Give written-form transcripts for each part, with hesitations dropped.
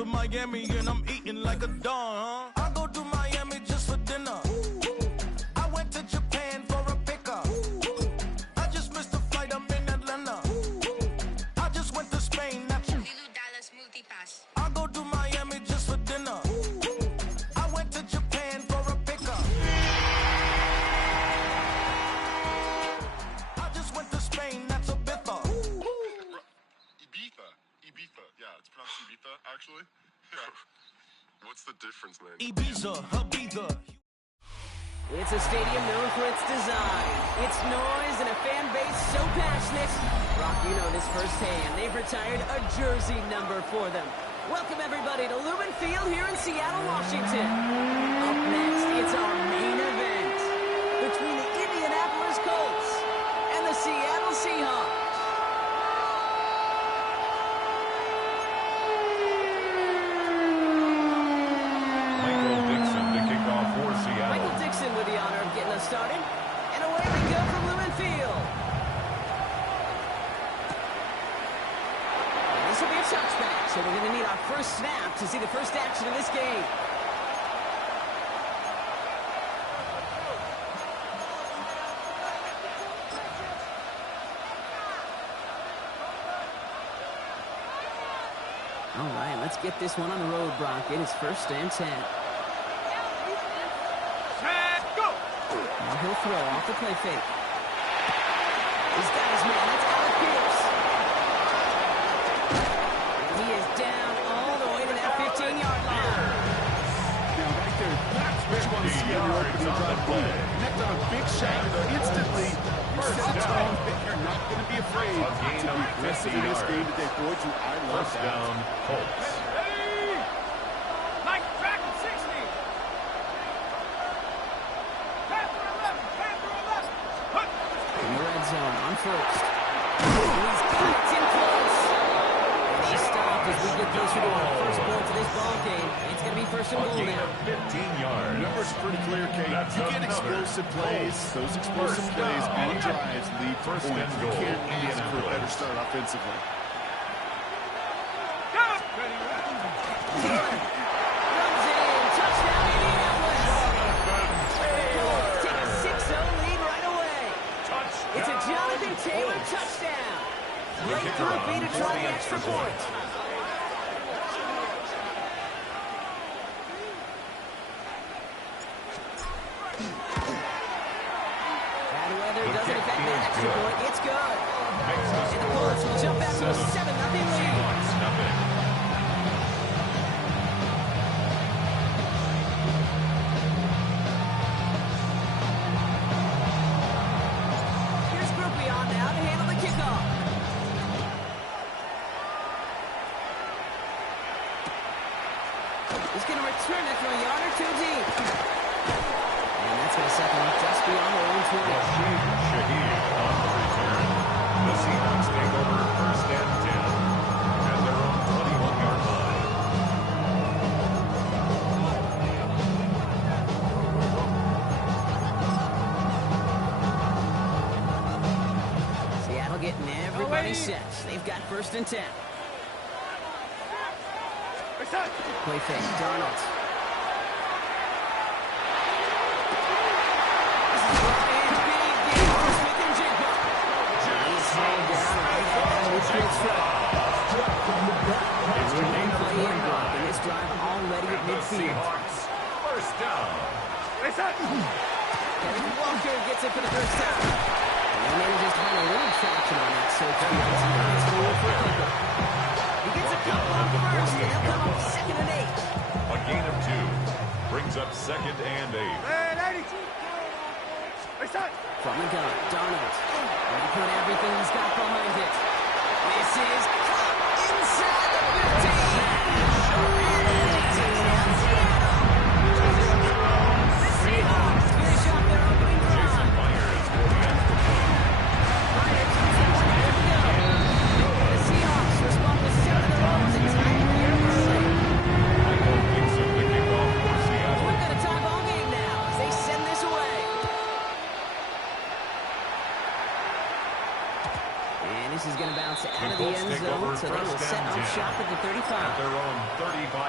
to Miami and I'm eating like a don, huh? I go to Miami just for dinner. I went to Japan for a pickup. I just missed the flight, I'm in Atlanta. I just went to Spain, that's Dallas Multipass. I go to Miami just for dinner. I went to Japan for a pickup. I just went to Spain, that's a bitha. Ibiza. Yeah, it's pronounced Ibiza, actually. What's the difference, man? Ibiza, Ibiza. It's a stadium known for its design, its noise, and a fan base so passionate. Brock, you know this firsthand. They've retired a jersey number for them. Welcome, everybody, to Lumen Field here in Seattle, Washington. Up next, it's our main event between the Indianapolis Colts and the Seattle Seahawks. Michael Dixon with the honor of getting us started. And away we go from Lumen Field. And this will be a touchback, so we're going to need our first snap to see the first action of this game. All right, let's get this one on the road, Brock. It is 1st and 10. Now he'll throw off the play fake. He's got his man. That's Alec Pierce. And he is down all the way to that 15-yard line. Now right there, that's what you want to see on your opening drive. Boom, connect on a big shot instantly. Set a tone that you're not going to be afraid to be aggressive in this game today. Boy, do I love that. On first. He's got it in close. And he stopped as we get closer to our first point to this ball game. It's going to be 1st and goal now. 15 yards. Numbers pretty clear, Kate. You get explosive plays. Those explosive plays on drives lead to points. You can't ask for a better start offensively. Runs in. Touchdown, Indianapolis. Colts take a 6-0 lead right away. It's a Jonathan Taylor touchdown. Great groupie to try the extra point. Bad weather doesn't affect that extra point. It's good. And the Colts will jump back to a 7-0 lead. He's going to return it from a yard or two deep. And that's going to set them up just beyond their own 20. Shaheed on the return. The Seahawks take over 1st and 10 at their own 21-yard line. Seattle getting everybody set. They've got 1st and 10. Play fake, Darnold. This is Brian Big game for Smith and Jigba. He's slowed down right there with good throw. It's a game play in block, and this drive already at midfield. 1st down. Kevin Walker gets it for the 1st time. And then just find a little traction on that circle. It's going for a pickup. He gets a couple on 1st, and he'll come up 2nd and 8. A gain of 2 brings up 2nd and 8. From the gun, Darnold. And he put everything he's got behind it. This is caught inside the 15. The Seahawks finish off their opening drive. Myers for the extra point. Myers has got 1 half to go. The Seahawks respond with 7 of their own and tie it here early. Michael Dixon, the kickoff for Seattle. We've got a tie ball game now as they send this away. And this is going to bounce out of the end zone, so they will set up shop at the 35. At their own 35.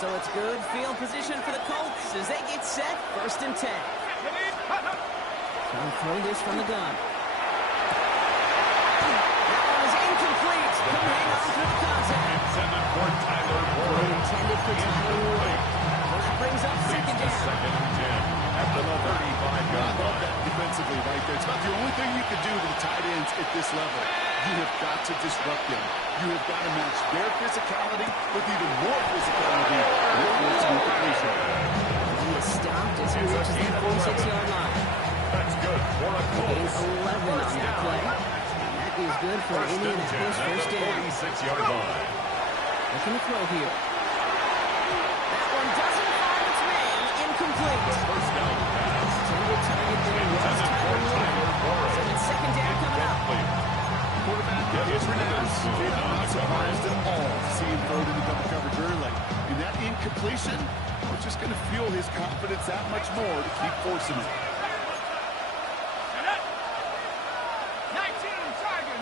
So it's good field position for the Colts as they get set, 1st and 10. Trying to throw this from the gun. That one is incomplete. Couldn't hang on through the contact. Intended for Tyler Boyd. Intended for Tyler Boyd. Well, that brings up 2nd down. 2nd and 10 at the 35-yard I love line. that defensively right there. It's about the only thing you can do to the tight ends at this level. You have got to disrupt them. You have got to match their physicality with even more physicality with what's completion. He is stopped as he reaches the 46-yard line. That's good for a Gains Colts. 11 on that play. And that is good for First and 10 Indianapolis, at 1st the down. 46-yard line. Looking to throw here. That one doesn't find its man. Incomplete. First down pass. Intended target there was Intended for Tyler Tyler Boyd. So Boyd. it's 2nd down coming up. Quarterback is renounced. I'm not surprised at all to see him throw to the double coverage early. And that incompletion was just going to fuel his confidence that much more to keep forcing it. 19 Tiger.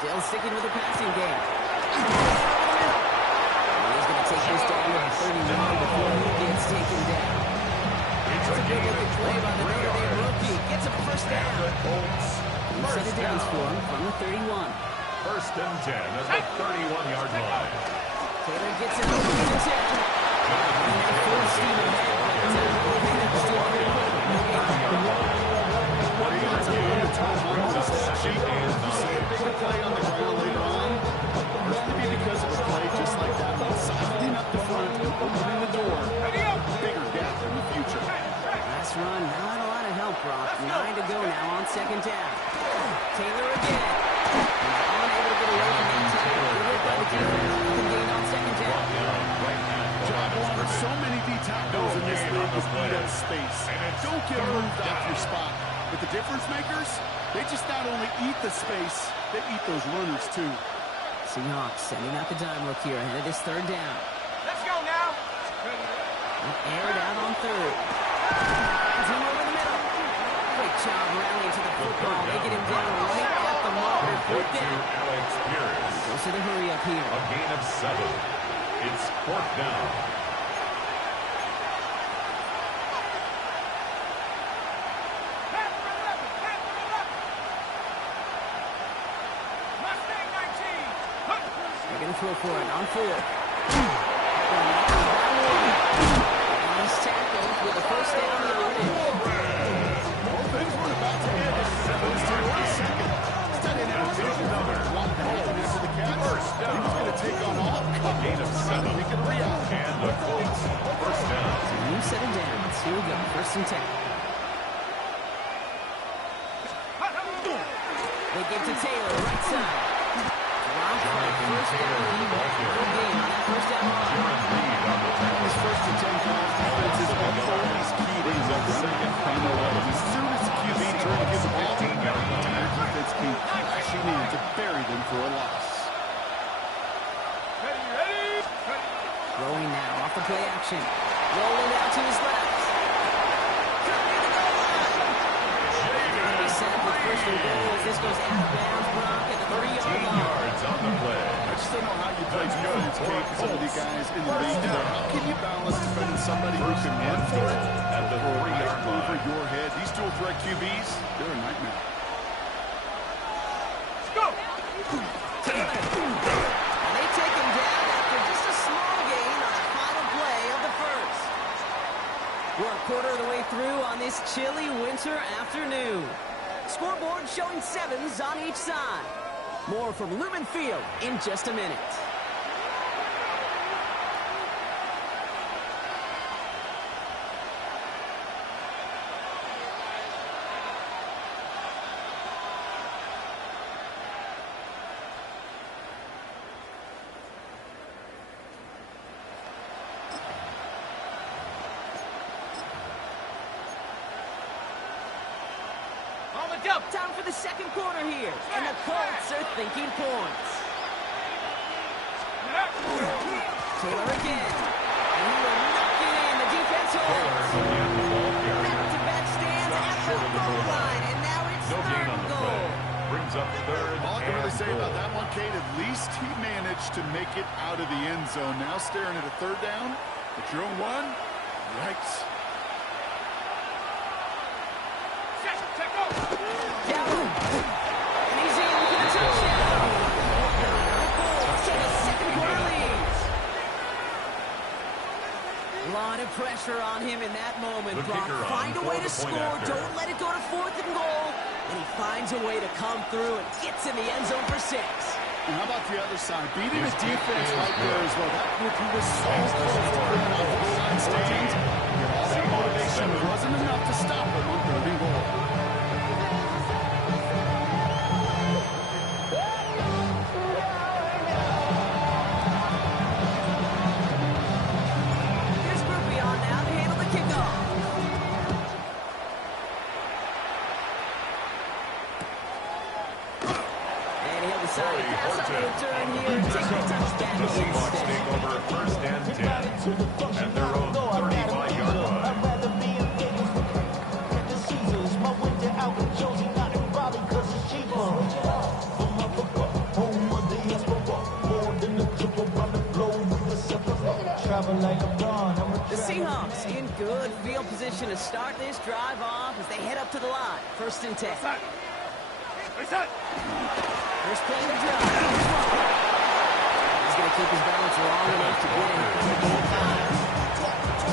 Still sticking with the passing game. And he's going to take this down to the 31 before he gets taken down. It's That's a a good gain looking of play by the 23 Notre Dame yards. rookie. Gets him a 1st And down. the Colts. Set of First downs for down. him from the 31. 1st and 10 at the 31-yard line. Taylor gets it over to the 10. And they full steam ahead. But it's still under the What are you going to do to Tom Holland's sheet? You see a bigger play on the ground later on. Maybe because of a play just like that one, softening up the front and opening the door. Bigger gap in the future. last run. Not a lot of help, Brock. 9 to go now on 2nd down. Taylor again. He's unable to get away from that tackle. Good work by the defense. Good gain on 2nd down. Job one, so many D tackles in this league with beat up space. Don't get moved off your spot. But the difference makers, they just not only eat the space, they eat those runners too. Seahawks sending out the dime look here ahead of this 3rd down. Let's go now. Aired out on 3rd. Finds him over the middle. Great job rallying to the football, making him down right at the marker. 4th down. Alex Pierce. Goes to the hurry up here. A gain of 7. It's 4th down. They're going to throw for it on 4th. Nice tackle with a 1st down yardage. Well, things weren't about to end. Those two in a second. Instead of now vision of it, walk the ball into the catch. He was going to take on all. A gain of 7. He can react. And the Colts. 1st down. New set of downs. Here we go. 1st and 10. They give to Taylor, right side. Dropped for the 1st down. He went for a gain on that 1st down run. His 1st and 10 calls, defenses are always keyed in on the second final level. As soon as the QB turns his ball, the entire defense came crashing in to bury them for a loss. Throwing now off the play action. Rolling out to his left. Could be the goal line. Going to be set up with 1st and goal as this goes out of bounds. Brock at the 3-yard line. yards on the play. I just don't know how you play defense, Kate, with some of these guys in the league today. How can you balance defending somebody who can run for it At the 3-yard over line. your head? These dual threat QBs, they're a nightmare. And they take him down after just a small gain on the final play of the 1st. We're a quarter of the way through on this chilly winter afternoon. Scoreboard showing 7s on each side. More from Lumen Field in just a minute. Time for the 2nd quarter here, and the Colts are thinking points. Taylor again, and he will knock it in. The defense holds. Back-to-back stands at the goal line, and now it's No gain 3rd on and the goal. play. Brings brings up third All I can really and say goal. about that one, Kate, at least he managed to make it out of the end zone. Now staring at a third down, at your own one, yikes. And he's in for the touchdown. Colts take a second quarter lead. A lot of pressure on him in that moment, The Brock. kicker on Find a way for to the point score. after. Don't let it go to 4th and goal. And he finds a way to come through and gets in the end zone for 6. And how about the other side? Beating His the kick defense is right there good. as well. That group who was so Makes the close to score bringing out the goal line stand. Yet all that motivation 7. wasn't enough to stop him on 3rd and goal. Here's Groupie on now to handle the kickoff. And he'll decide to pass on the return here and take the touchdown The Seahawks instead. take over first and 10 at their own 35-yard line. The Seahawks in good field position to start this drive off as they head up to the line. 1st and 10. First play of the drive. He's going to keep his balance long enough to get in for the goal.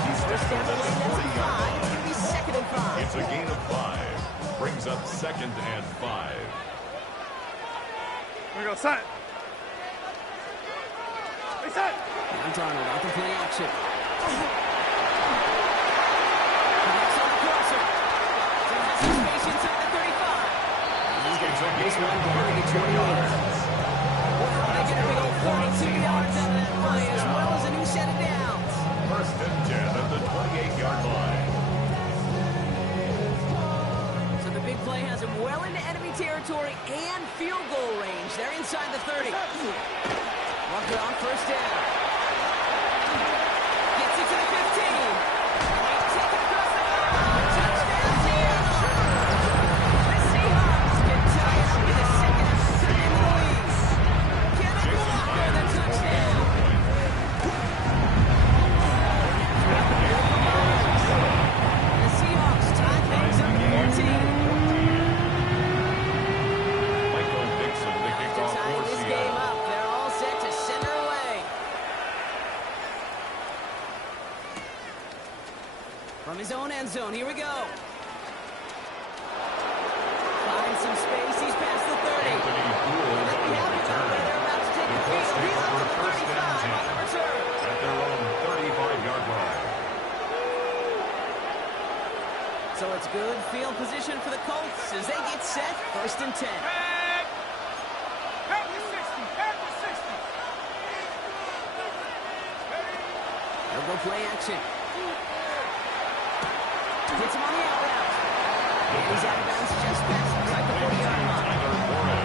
He's First down tackled the at lane, the that's a 40-yard 5. It's going to line. be 2nd and 5. It's a gain of 5. Brings up 2nd and 5. Now Darnold out to play action. Connects on the crosser. Still has some space inside the 35. He's going to take this one down to 20 yards. Wow, they get a big old 42 yards out of that play as well as a new set of downs. First and 10 at the 28-yard line. So the big play has him well into enemy territory and field goal range. They're inside the 30. Walker on 1st down. Gets it to the 15. Take it across the line. Touchdown, Seattle! The Seahawks get tied up in the 2nd after cutting into the lead. Kenneth Walker, the touchdown. The Seahawks tie things up at 14. Michael Dixon, the After kickoff tying for this game Seattle. up, they're all set to send her away. From his own end zone, here we go. Finds some space, he's past the 30. Anthony Gould Let me on the have it, return. they're about to take The the Colts field. take He's up over to the first 35 and 10 on the return. at their own 35-yard line. So it's good field position for the Colts as they get set, 1st and 10. They'll go play action. Gets him on the out route. And he's out of bounds just past inside the 40-yard line. Tyler Warren.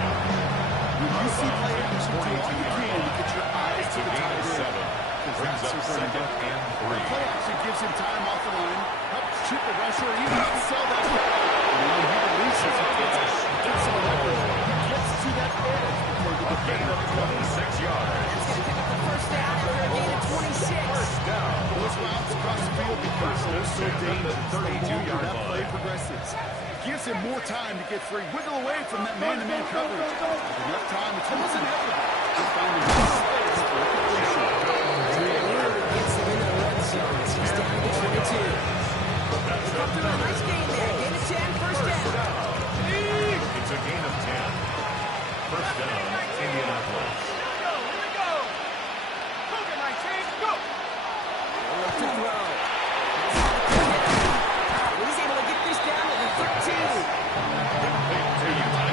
When you see play action, do all you can to get your eyes It's to a the gain tight of end. 7. Because Brings that's up your bread and 2nd butter. and 3. Play action gives him time off the line, helps chip the rusher, or even sell that play. And when he releases, he gets on that one. He gets to that edge before the A gain of 26 yards. That's going to pick up the 1st down after a gain of 26. First down. Those routes across the field because they're so dangerous. The 32-yard longer that play line. progresses. Gives him more time to get free. Wiggle away from that man-to-man coverage. With enough time, it's almost inevitable to find him space for a completion. Literally gets them into the red zone as he's down to the 22. Come through a nice game there. Gain of 10, 1st down. It's a gain of 10. First down, Indianapolis. Left to throw. He's able to get this down to the 13.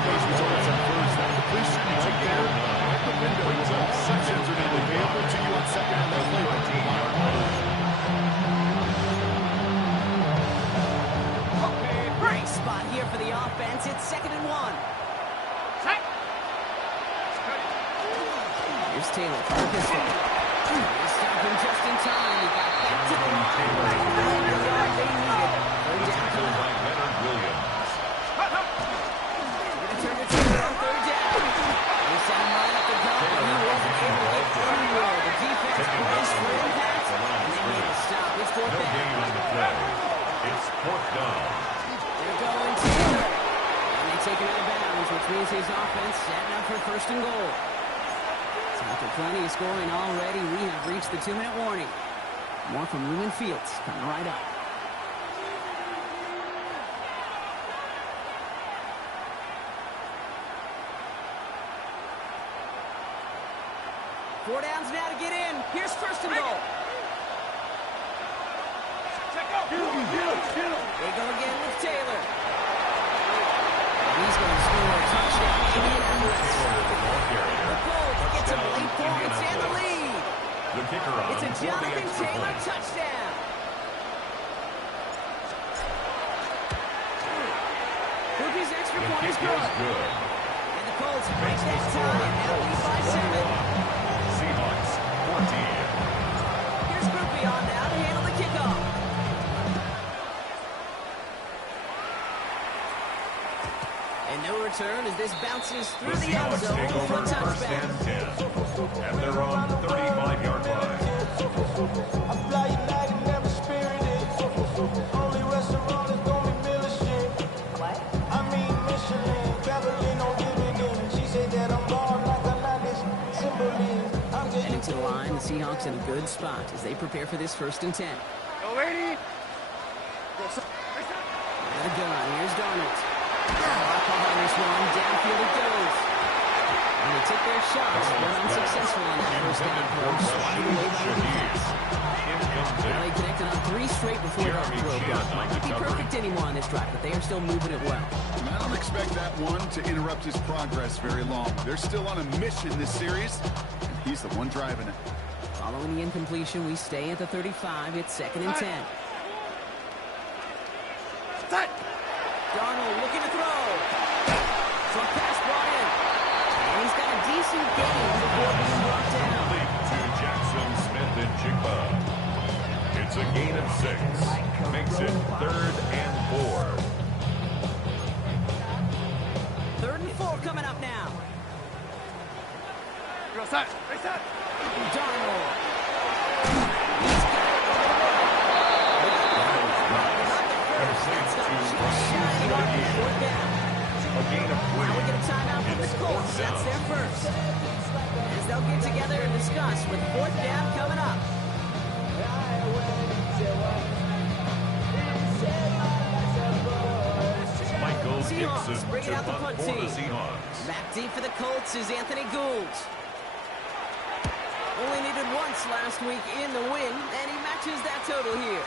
Those results at first, that completion right there, right the window. All sections are now available to you on 2nd and that play. 13-yard line. Great spot here for the offense. It's 2nd and 1. Here's Taylor. He's stopping just in time. He got back to the line. Right around the yard they needed. Third down Tackled coming by up. Leonard Williams. Going to turn the Taylor on 3rd yards, which means his offense setting up for first and goal. So after plenty of scoring already, we have reached the 2-minute warning. More from Lumen Fields coming right up. Four downs now to get in. Here's first and goal. They go again with Taylor. He's going to score a touchdown. Indianapolis. The Colts get some late points and the lead. The kicker on It's a for the Jonathan extra Taylor point. touchdown. Ruby's extra The point kick is is good. good. And the Colts break that tie and now lead by 7. Seahawks 14. Here's Groupie on now to handle the kickoff. And no return as this bounces The through the end Seahawks take zone for over a first touchback. and 10 at their own 35-yard line. I fly United, never spirited. Only restaurant is gonna be Michelin. What? I mean Michelin. Traveling on dividend. She said that I'm born like a Latin Cymbeline. I'm Heading getting to the line, the Seahawks in a good spot as they prepare for this first and 10. Already? Got a gun. Here's Darnold. Lock behind this one. Downfield it goes. And they took their shots, but unsuccessful on that first down throw. Swatted away by the defense. Now they connected on 3 straight before that throw broke. Might not be perfect anymore on this drive, but they are still moving it well. I don't expect that one to interrupt his progress very long. They're still on a mission this series, and he's the one driving it. Following the incompletion, we stay at the 35. It's 2nd and 10. Darnold looking to throw. Some pass brought in. And he's got a decent gain before being brought down. To Jackson Smith and Jigba. It's a gain of 6. Makes it 3rd and 4. 3rd and 4 coming up now. Darnold. He's got it over the middle. A gain of 3. Now we get a timeout from the Colts. That's their first. As they'll get together and discuss with 4th down coming up. Michael Seahawks Gibson bring it to out the punt punt for the team. Seahawks. Back deep for the Colts is Anthony Gould. Only needed once last week in the win, and he matches that total here.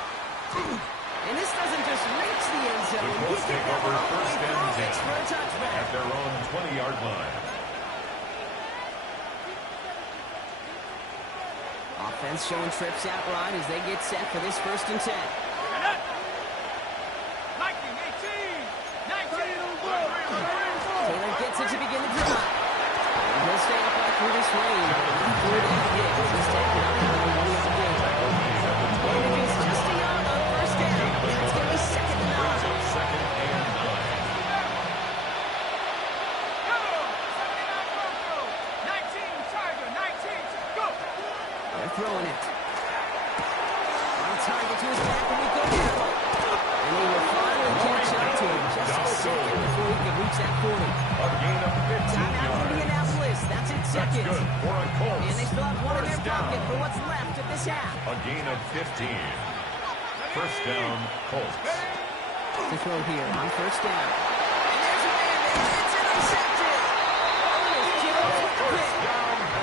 And this doesn't just reach the end The zone. Colts He take can get over all the way first and through 10 it for a touchback. at their own 20-yard line. Offense showing trips out right as they get set for this first and 10. Taylor gets it to begin the drive. And he'll stay upright through this rain. Third and 10. He's taking up for a 1-yard gain. And if he's just a yard on first down, that's going to be 2nd and 9. Second and 9. They're throwing it. On target to his back when we go down. And they will finally catch up to him just a second before he can reach that 40. A gain of 15 Timeout for yards. Indianapolis. That's it, That's second. good for a Colts. And they still have one in their First down. pocket for what's left of this half. A gain of 15. First down, Colts. To throw here on first down. And there's a man there. It's intercepted. Ernest Jones with the pick.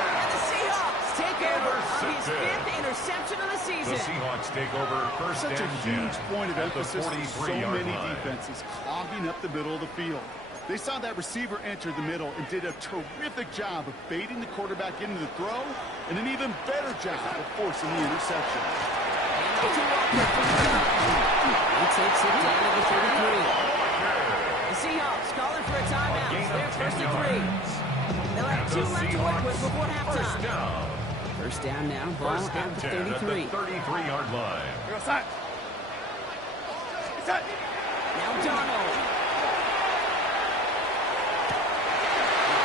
And the Seahawks take over on his 5th interception of the The season. Seahawks take over first Such a and 10 huge point of at the emphasis for so 43-yard many line. defenses clogging up the middle of the field. They saw that receiver enter the middle and did a terrific job of baiting the quarterback into the throw, and an even better job of forcing the interception. And out to Walker from the top. He takes it down to the 33. The Seahawks calling for a timeout. Gain of They're 10 first and 3. yards. They'll have And 2 the left to work with Seahawks, before First halftime. down. First down now, ball First at and the 10 at the 33. 33-yard line. Now Darnold.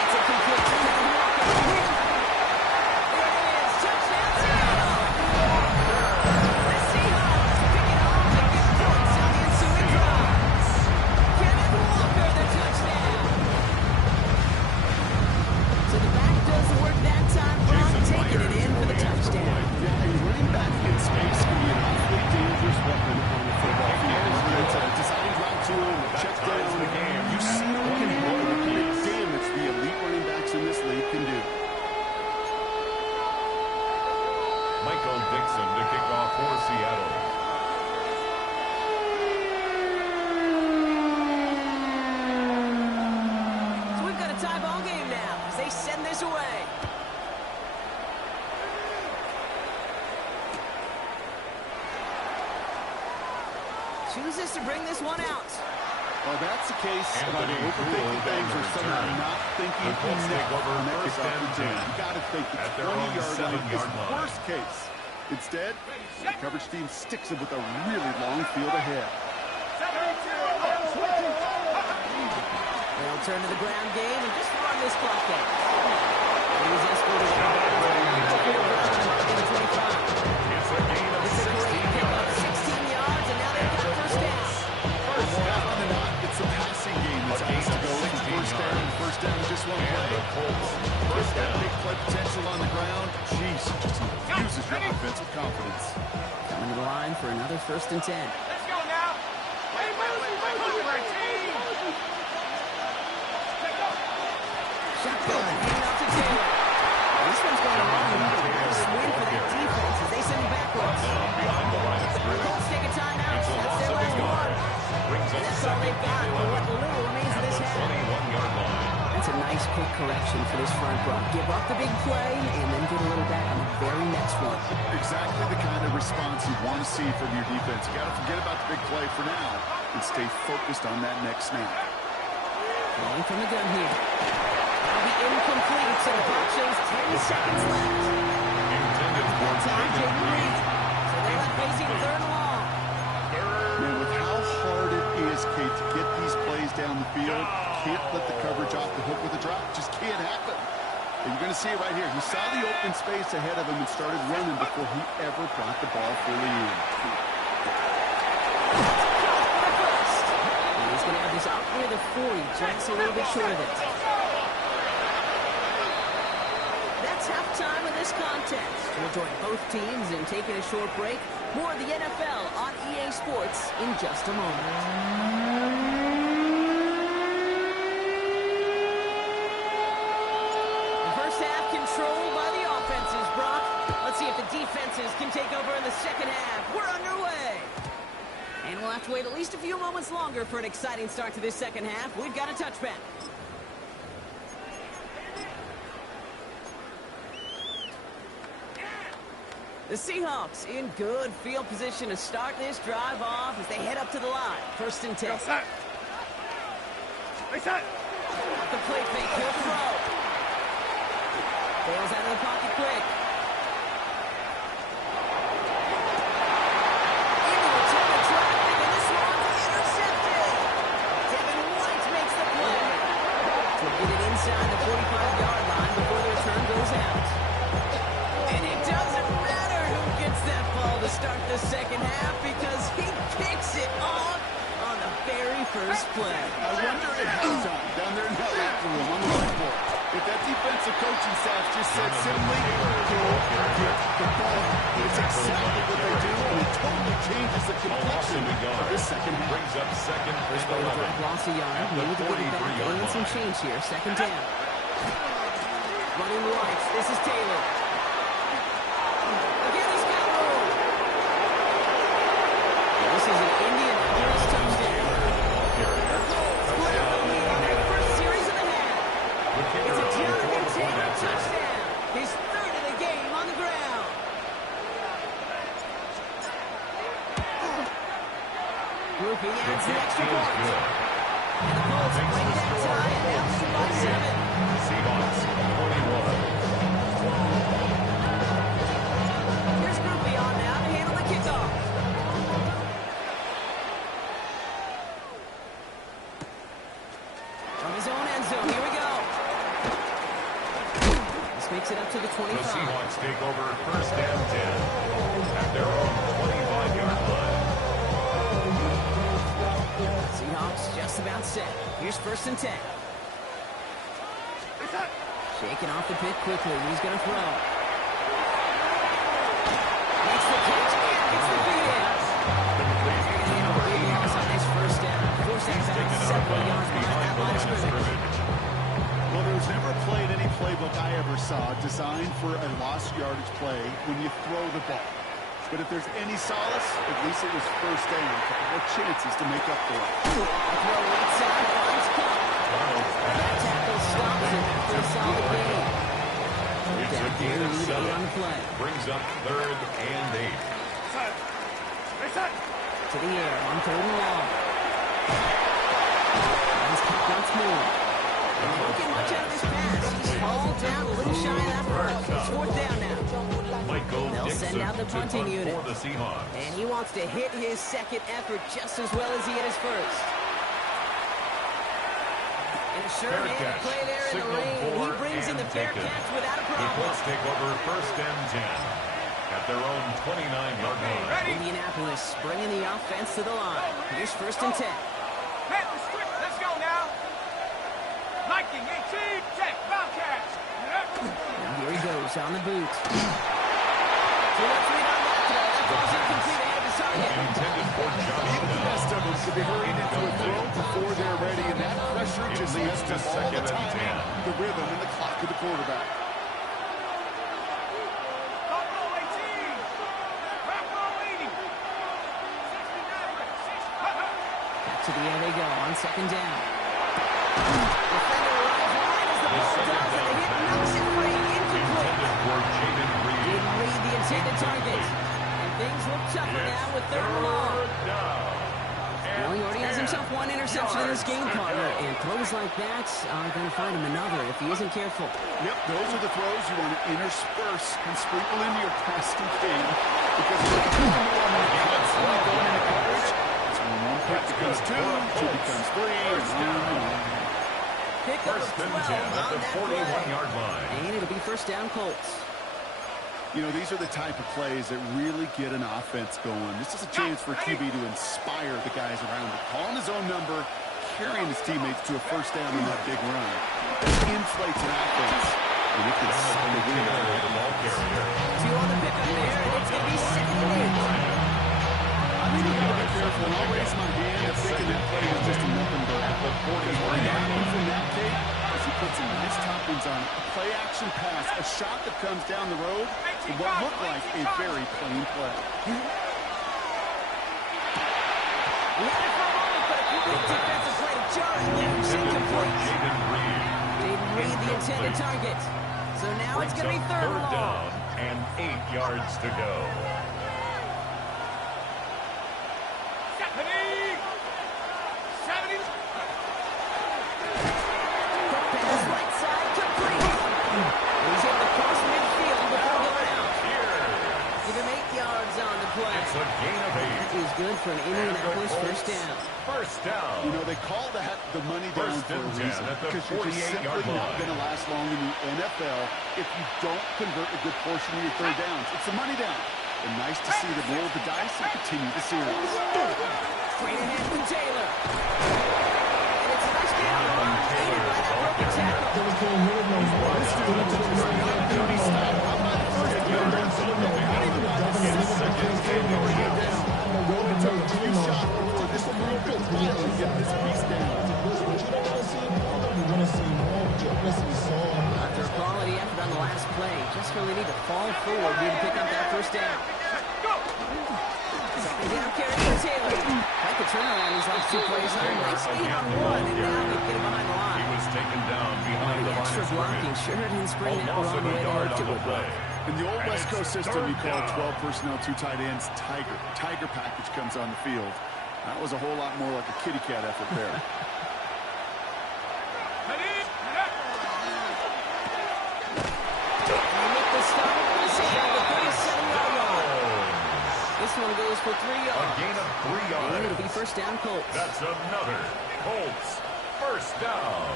It's a complete to Kevin Walker. There it is. Touchdown Seattle. The Seahawks pick it off and get points on the ensuing drive. Kevin Walker, the touchdown. chooses to bring this one out. Well, that's the case. Anthony Overthinking things or somehow return. not thinking The Colts take enough over on that first kickoff and return. 10 You got to think the at their own 20-yard line is 7-yard line. worst case. Instead, the coverage team sticks it with a really long field ahead. They'll turn to the ground game and just run this clock out. He's escorted out of the 25. It's a gain of It's a 16 great pickup, yards. 16 yards, and now they've got first down. More often than not, it's the passing game that's A gain has to of go from 16 first down yards. and first down in just one And play. the Colts Get first that down. big play potential on the ground. Jeez, it just infuses your offense with confidence. Coming to the line for another first and 10. Let's go now. Wait. Shotgun, handing off to Taylor. This one's going along. Nice win for that defense as they send him backwards. Down behind the line of scrimmage. Colts take a timeout. It's a That's loss their of a last yard. one. Brings up And that's all second they've got and for 11 what little remains of at this the half. 21-yard line. That's a nice quick correction for this front row. Give up the big play and then get a little back on the very next one. Exactly the kind of response you want to see from your defense. You got to forget about the big play for now and stay focused on that next snap. Playing from the gun here. That'll be incomplete, so the clock shows 10 seconds left. Intended for That's on gain of Jake 3. Reed. So they're left facing third and long. Man, with how hard it is, Kate, to get these plays down the field, can't let the coverage off the hook with a drop. Just can't happen. And you're going to see it right here. He saw the open space ahead of him and started running before he ever brought the ball fully in. And he's going to have this out near the 40, just a little bit short of it. That's halftime of this contest. We'll join both teams in taking a short break. More of the NFL on EA Sports in just a moment. Controlled by the offenses, Brock. Let's see if the defenses can take over in the second half. We're underway. And we'll have to wait at least a few moments longer for an exciting start to this second half. We've got a touchback. The Seahawks in good field position to start this drive off as they head up to the line. First and 10. Reset. The play fake, he'll throw. Bails out of the pocket quick. Into the toe of traffic, and this one's intercepted. Devin White makes the play. To get it inside the 45-yard line before the return goes out. And it doesn't matter who gets that ball to start the second half because he picks it off on the very first play. I wonder at halftime, down there in that locker room on the whiteboard, if that defensive coaching staff just said simply, go get the ball. It's exactly what they do, and it totally changes the complexion of this second half. Brings up second and Drive 11. loss a yard. Maybe to get it back and some change here. Second down. Running right. This is Taylor. Again, he's got room. This is an Indianapolis touchdown. The Colts put up the lead on their first series of the half. It's a Jonathan Taylor touchdown. His third of the game on the ground. Grouping adds the extra point. And the Colts break that tie and now lead by 7. Seahawks 21. Here's Groupie on now to handle the kickoff. From his own end zone, here we go. This makes it up to the 25. The Seahawks take over first and 10 at their own 25-yard line. Seahawks just about set. Here's first and 10. Shaking off the pit quickly. He's going to throw. Makes the catch and gets the beat in. And a big loss on this first down. Force that back several yards behind that line of scrimmage. Well, there was never a play in any playbook I ever saw designed for a lost yardage play when you throw the ball. But if there's any solace, at least it was first down. A couple more chances to make up for it. A throw right side, finds Cup. That tackle stops him after a solid gain. It's a gain of Lead on 7. the play. Brings up third and 8. Reset. To the air on 3rd and long. Runs kick once more. And they don't get much out of this pass. He's hauled down a little shy of that first. It's 4th down now. They'll send out the punting unit. For the Seahawks. And he wants to hit his second effort just as well as he hit his first. And a sure hand play there in the rain. He brings in the fair catch without a The problem. Colts take over 1st and 10 at their own 29-yard line. Indianapolis bringing the offense to the line. Here's 1st and 10. Panther switch. Let's go now. Liking 18. Check. Bobcats. And here he goes on the boot. So let's read on that throw. That ball's incomplete ahead of his target. Intended for Josh Even the best of them could be hurried into a throw before they're ready, and that pressure It just leads messes to up all the 2nd and time, 10. the rhythm and the clock of the quarterback. Rock roll 18. Rock roll 80. 69 with 6. Back to the air they go on 2nd down. Defender arrives right as the ball does, and the hit knocks it free. Incomplete. Intended for Jaden Reed. Didn't read the intended target. And things look tougher now with 3rd and long. Well, he already has himself one interception in this game, partner, and throws like that are going to find him another if he isn't careful. Yep, those are the throws you want to intersperse and sprinkle into your passing game, because if you put them all on constantly going into coverage, it's when one pick becomes two becomes three, and on. Pick up 1st of and 12 10 at on the that play. 41-yard line. And it'll be 1st down Colts. You know, these are the type of plays that really get an offense going. This is a chance for QB to inspire the guys around him. Calling his own number, carrying his teammates to a 1st down in that big run. That inflates an offense, and it can suck the wind out of The it. ball carrier. 2 on the pickup there, and it's going to be 2nd and 8. I think we got to be careful, and I'll raise my hand if thinking that play is just a nothing burger. Because what happens in that case is he puts some nice toppings on it. A play action pass, a shot that comes down the road, and what looked like a very plain play. We had it for a moment, but a quick defensive play to jarring loose, incomplete. Jaden Reed. Didn't read the intended target. So now it's going to be 3rd and long. down and 8 yards to go. 70. 70. Quick pass right side, complete. He's hit the cross midfield before going out. Give him 8 yards on the play. It's a gain of 8. That is good for an Indianapolis Colts 1st down. 1st down. You know, they call that the money down 1st for a and 10 reason. at the Because you're just 48-yard simply not line. going to last long in the NFL if you don't convert a good portion of your 3rd downs. It's the money down. And nice to see them roll the dice and continue the series. Straight ahead with Taylor. And it's a nice down run, aided by that broken tackle. After a quality effort on the last play, just really need to fall forward here to pick up that 1st down. Second down carry for Taylor. Quite the turnaround these last 2 plays. Nice speed on one, and now they get him behind the He line. was taken down behind the line Extra of blocking scrimmage. sure didn't spring that Almost wrong a way they yard hoped on it the would. play. In the old And West it's Coast system, you 3rd call down. 12 personnel, 2 tight ends, Tiger. Tiger package comes on the field. That was a whole lot more like a kitty cat effort there. They make the stop with his hand, the 37-yard line. This one goes for 3 A yards. gain of 3 And yards. it'll be 1st down Colts. That's another Colts 1st down.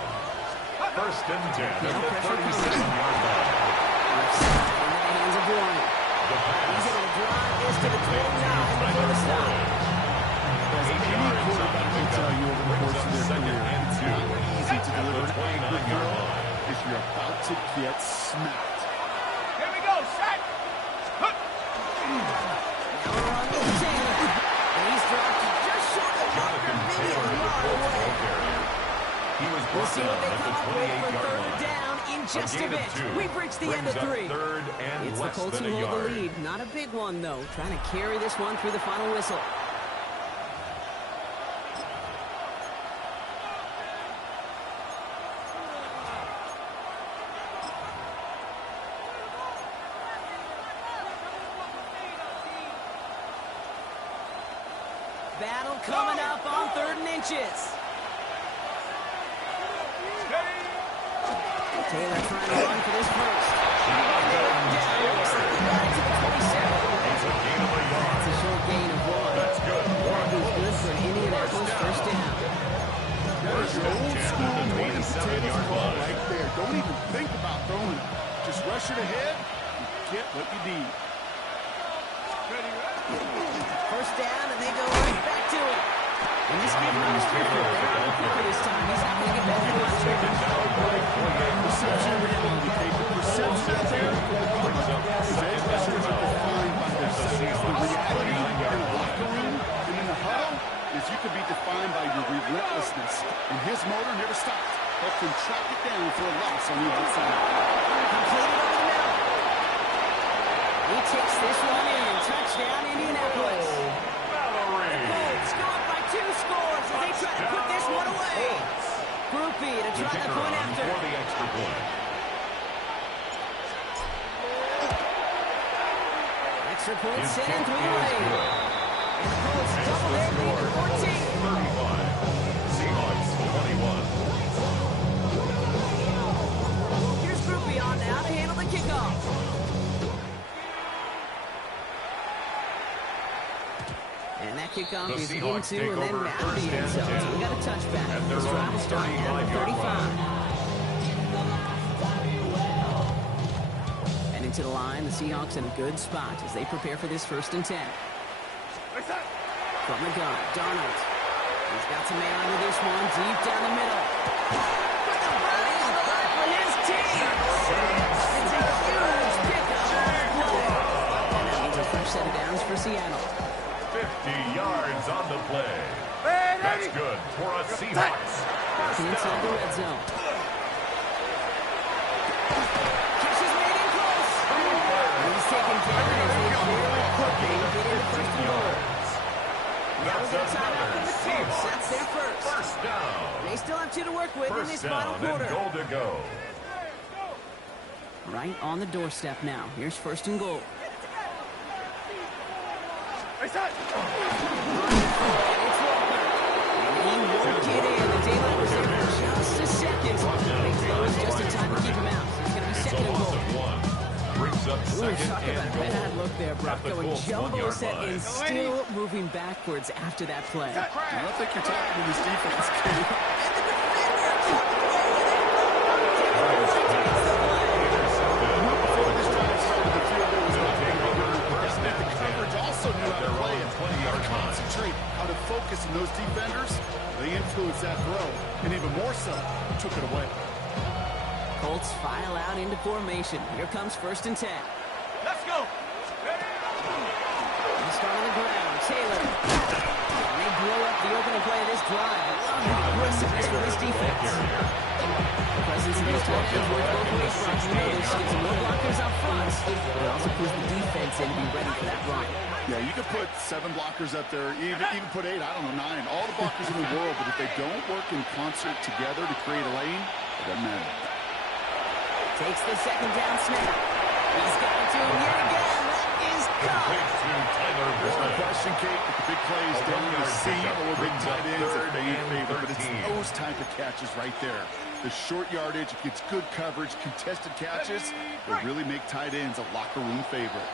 1st and 10 at Now the pressure coming. 37-yard line. Into the hands of Warren. The He's pass. able to drive this to the 29 before the stop. As any quarterback can tell you over the course of their career, it's not easy to deliver an accurate throw if you're about to get smacked. Here we go. Set. Now we're on with Taylor. And he's dropped just short of Jonathan Walker, maybe Taylor, a the yard Colts away. ball carrier. He was We'll brought see what down they at the come up with for 28-yard 3rd line. down in just a gain of bit. 2 We've reached the end of brings up 3. 3rd and It's the less Colts than who a hold yard. the lead. Not a big one, though. Trying to carry this one through the final whistle. battle coming up on 3rd and inches. Taylor trying to run for this first. Looks like he got it to the 27. It's a gain of a yard. It's a short gain of 1. That's good. That is good for Indianapolis first down. There's your old school meat and potatoes ball right there. Don't even think about throwing it. Just rush it ahead and get what you need. First down, and they go right back to it. And this kid runs through. They're on the kicker this time. He's not going to get back to the Perception out there. Those rushers are defined by their size. The reality in the locker room and in the huddle is you can be defined by your relentlessness. And his motor never stops. Help him track it down for a loss on the outside. Completed over the middle. He takes this one in. Touchdown, Indianapolis. The Colts go up by 2 scores as they try to put this one away. Groupie to try the point after. For the extra point. Extra point set and 3 away. And the Colts double their lead to 14. 35. Seahawks 21. Here's Groupie on now to handle the kickoff. And that kickoff is Seahawks into take and then over out of the first end and zone. 10. So we got a touchback. At their This drive own will start at the 35-yard 35. And into the line, the Seahawks in a good spot as they prepare for this 1st and 10. From the gun, Darnold. He's got some air under this one, deep down the middle. For the first drive for his team. It's a huge pickup on the play. And that means a fresh set of downs for Seattle. 50 yards on the play. That's good for a Seahawks. First Inside the down. red zone. Catch is made in close. And he's taken down as they clearly quickly get into 1st and goal. Now we got a timeout from the Colts. That's their first. First down. They still have 2 to work with in this First final down quarter. and goal to go. Right on the doorstep now. Here's 1st and goal. It's Walker. He won't get in. The daylight was there for just a second. Big throw is just in time to keep him out. So it's going to be It's a 2nd and loss goal. of 1. Brings up Ooh, second talk about a and goal. bad look there, Brock. At the Going Colts' jumbo 1-yard set line. and still moving backwards after that play. I don't think you're talking to this defense, Kate. Before this drive started, the field goal was not big. The coverage also knew how to play it, how to concentrate, how to focus, and those defenders, they influenced that throw, and even more so, took it away. Colts file out into formation. Here comes 1st and 10. Let's go. They start on the ground. Taylor. And they blow up the opening play of this drive. Love the aggressiveness from this defense. The presence of those tight ends works both ways, Brock. You know this. Gets more blockers up front, but it also puts the defense in to be ready for that run. Yeah, you could put 7 blockers up there, even put 8, I don't know, 9. All the blockers in the world, but if they don't work in concert together to create a lane, it doesn't matter. Takes the 2nd down snap. He's got it to him yet again. That is caught. There's no question, Kate, that the big plays down the seam or big tight ends are favorite, but it's those type of catches right there. The short yardage, it gets good coverage, contested catches, that really make tight ends a locker room favorite.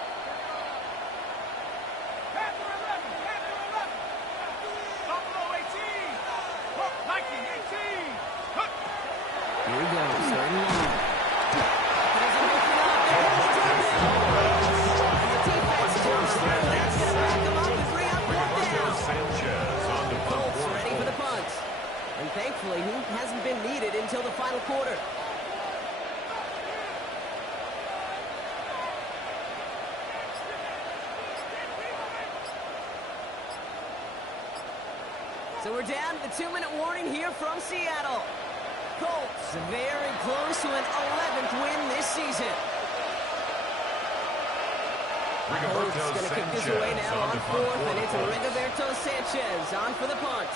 Buffalo 18. Nike 18. Here he goes. 3rd and long. Doesn't open up. And the defense comes through. That's going to back him up and bring up 4th down. Sanchez on the punt Colts ready formation. for the punt. And thankfully, he hasn't been needed until the final quarter. So we're down to the 2-minute warning here from Seattle. Colts very close to an 11th win this season. Colts going to kick this away now on 4th, and it's Rigoberto Sanchez on for the punt.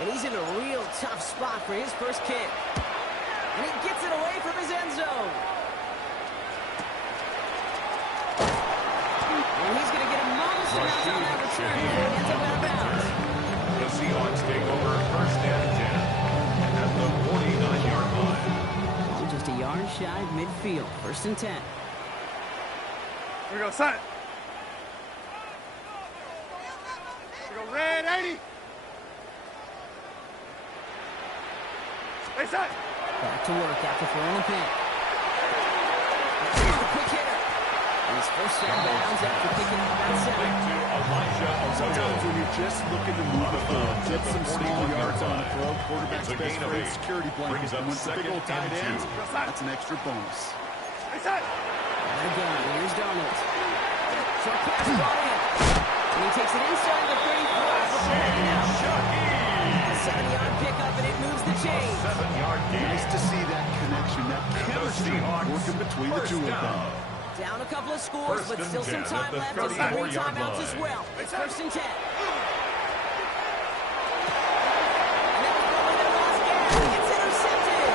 And he's in a real tough spot for his first kick. And he gets it away from his end zone. And he's going to get a modest amount on that return before he ends up out of bounds. The Seahawks take over first and 10 at the 49-yard line. Well, just a yard shy of midfield. First and 10. Here we go, son. Here we go, red 80. Hey, son. Back to work after throwing the pin. The quick hitter. And his first down bounds after picking up that seven. Sometimes when you're just looking to move the field, get some small yards on the throw, quarterback's best friend, security blanket, and when it's a big old tight end, that's an extra bonus. Hey, son. And again, here's Donald. Short pass brought in. And he takes it inside the 35 before heading out. A 7-yard pickup, and it moves the chains. 7-yard gain. Nice to see that connection, that chemistry working between the two of them. Down a couple of scores, First but and still some 10 time at the left. And 3 34-yard timeouts line. as well. It's first and 10. And then the ball that lost gas. It's intercepted.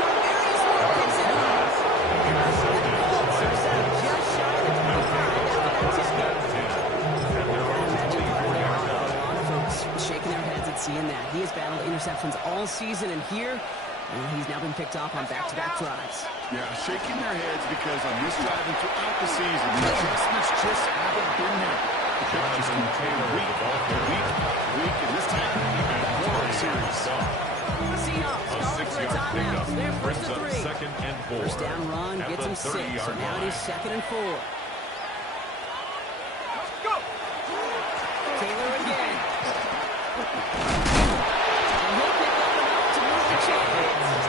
Jarmarius Moore picks it up. And the Colts are set just shy of the 25 after that tip. A lot of folks shaking their heads at seeing that. He has battled interceptions all season, and here, he's now been picked off on back-to-back drives. Yeah, shaking their heads because on this drive and throughout the season, the adjustments just haven't been there. The pictures continue week after week after week, and this time, that whole series. The Seahawks A calling for a 6-yard timeout. pickup They're first brings and up 3. second and 4. First down run at gets the him 6, so 30-yard now it is line. second and 4. Go. Taylor again. And he'll pick up enough to move the chains.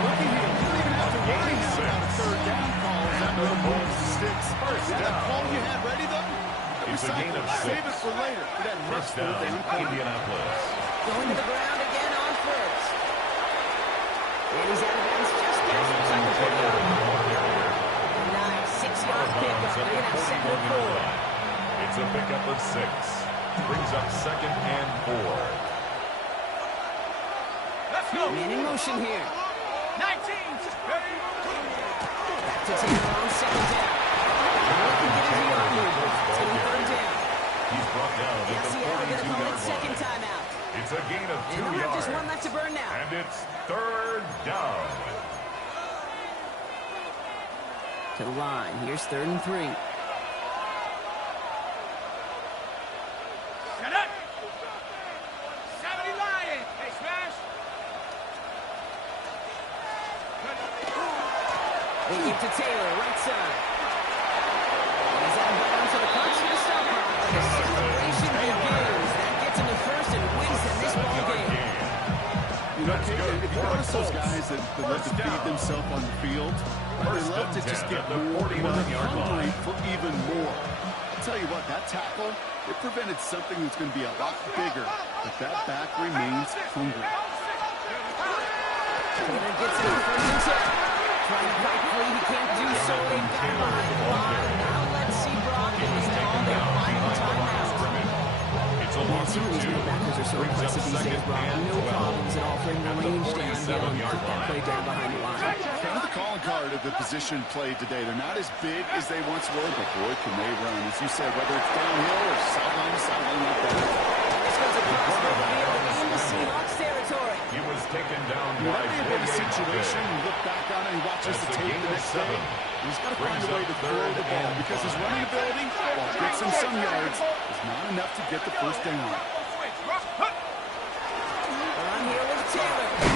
Look at him. You don't even have to worry now about a third down call. That little ball sticks. First That down. call you had ready, though? It's a gain of 6. Save it for later. For that next First third down, down call. Indianapolis. Going to the ground again on first. And he's out of bounds just past the second 40-yard line. Nice 6-yard pickup. They're going to have second and 4. It's a pickup of 6. Brings up second and 4. Let's go. Man in motion here. 19. Ready. Back to Taylor on second down. Now he can get his yard movement. It's going third down. He's brought down at Yes, the he had to call 42-yard it second line. timeout. It's a gain of 2 And they'll have just one yards. left to burn now. And it's third down. To the line. Here's third and 3. Shut up. 70 Lion. Hey, smash. They give to Taylor, right side. He's out of bounds to the Colts for the stop. And the celebration begins. That gets him to first and wins them this ball game. You know, Kate, if you notice those guys that love to feed themselves on the field, they love to just get more and more hungry for even more. I'll tell you what, that tackle, it prevented something that's going to be a lot bigger, but that back remains hungry. Taylor gets it in first and 10. Trying to fight free, he can't do so. They got behind the line. Now let's see Brocky call their final timeout. It's a loss Some of of these 2. linebackers are so Brings up impressive these days, second Brock. and No 12. problems at all for him to At the range downhill and 47-yard put that line. play down behind the line. Kind of the calling card of the position played today. They're not as big as they once were, but boy, can they run. As you said, whether it's downhill or sideline to sideline like that. This goes across the field into Seahawks territory. He was taken down You know, by that may have been a J.A. situation, you look back on it and watch us That's the a tape gain the of next 7. day. He's got to find Brings a way up to throw third the ball and because his 5. running ability, while it gets him some yards, is not enough to get the first down. Switch. Rough. Huh. They're on here with Taylor.